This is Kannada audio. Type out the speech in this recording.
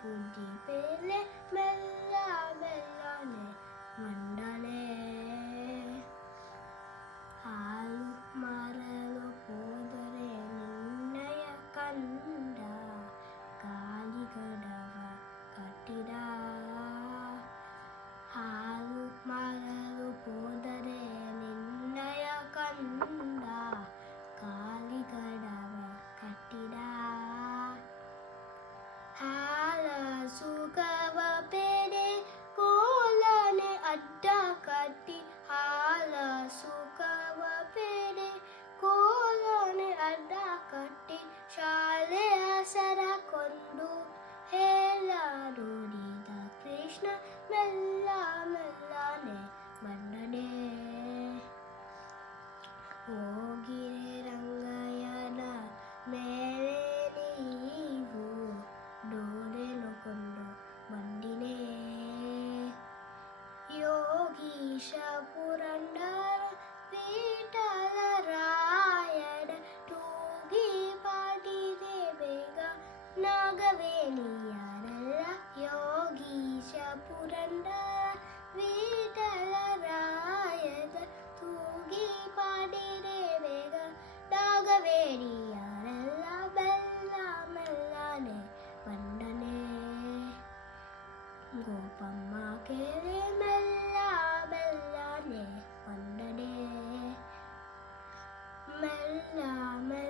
ಬುದ್ಧಿ ಬೇಲೆ ಮೆಲ್ಲ ಮೆಲ್ಲನೆ ಮಂಡನೆ ಹಾಲು ಮಾರಲು ಹೋದರೆ ನಿನ್ನಯ ಕಂಡ ಗಾಳಿಗಡವ ಕಟ್ಟಿದ ಹಾಲು ಮಾರಲು ಹೋದರೆ ನಿನ್ನಯ ಕಂಡ ಗಾಳಿಗಡವ ಕಟ್ಟಿದ ಹಾಲ ಸುಖವ ಬೇರೆ ಕೋಲನೆ ಅಡ್ಡ ಕಟ್ಟಿ ಹಾಲ ಸುಖವ ಬೇರೆ ಕೋಲನೆ ಅಡ್ಡ ಕಟ್ಟಿ ಶಾಲೆಯ ಸರ ಕೊಂಡು ಹೇಳಾಡೋಡಿದ ಕೃಷ್ಣ ಮೆಲ್ಲ ಮೆಲ್ಲನೆ ಬಂದನೆ ಹೋಗಿರೆ ರಂಗಯ್ಯನ ಮೇಲೆ ನೀವು ಡೋರೆನು ಕೊಂಡು ಬಂದಿನೇ ಯೋಗೀಶ ಪುರಂದರ ವಿಠಲರಾಯನ ತೂಗಿ ಪಾಡಿದೆ ಬೇಗ ನಾಗವೇಣಿಯರೆಲ್ಲ ಯೋಗೀಶ ಪುರಂದರ ವಿಠಲರಾಯನ ತೂಗಿ ಪಾಡಿದೆ ಬೇಗ ನಾಗವೇಣಿಯರೆಲ್ಲ ಮೆಲ್ಲ ಮೆಲ್ಲನೆ ಬಂದನೆ ಗೋಪಮ್ಮ ಕೇಳಿ ಮೆಲ್ಲ ಮೆಲ್ಲನೆ ಬಂದನೆ ಮೆಲ್ಲ ಮೆಲ್ಲ